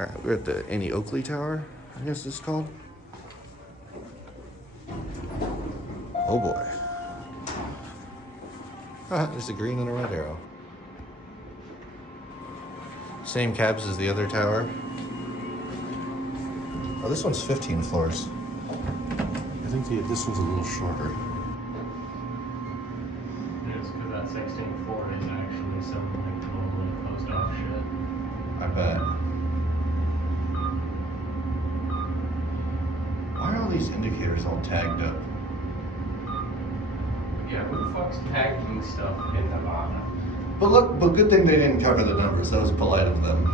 Alright, we're at the Oakley Tower, I guess it's called. Oh boy. Ah, there's a green and a red arrow. Same cabs as the other tower. Oh, this one's 15 floors. I think this one's a little shorter. It's because that 16th floor is actually some like totally closed off shit. I bet. Why are all these indicators all tagged up? Yeah, who the fuck's tagging stuff in the bottom? But good thing they didn't cover the numbers. That was polite of them.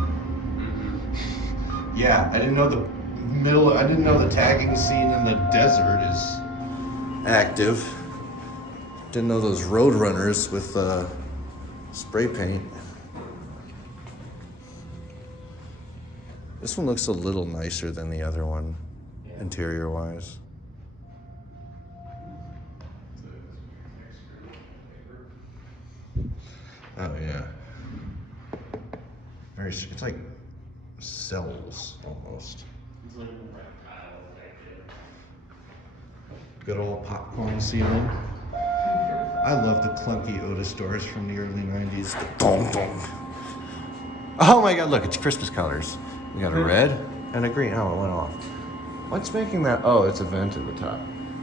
Mm-hmm. Yeah, I didn't know the tagging scene in the desert is active. Didn't know those road runners with spray paint. This one looks a little nicer than the other one, yeah, interior wise. Oh yeah. It's like cells almost. Good old popcorn ceiling. I love the clunky Otis doors from the early 90s. Dong, dong. Oh my god, look, it's Christmas colors. We got a red and a green. Oh, it went off. What's making that? Oh, it's a vent at the top.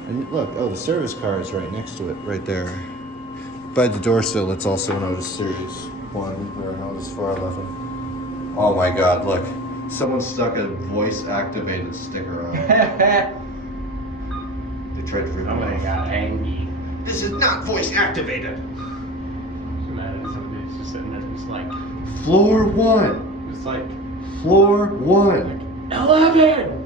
And look, oh, the service car is right next to it, right there. By the door sill, it's also an Otis Series 1 or an Otis 411. Oh my god, look. Someone stuck a voice-activated sticker on it. They tried to rip it off. Oh my god, angry. This is not voice-activated! Imagine somebody's just sitting there just like... Floor 1! It's like... Floor 1! 11!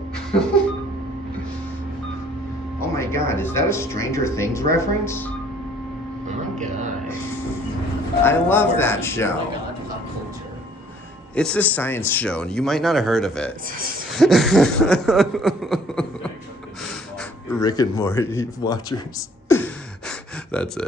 Oh my god, is that a Stranger Things reference? Oh my god. I love that show. It's a science show, and you might not have heard of it. Rick and Morty watchers. That's it.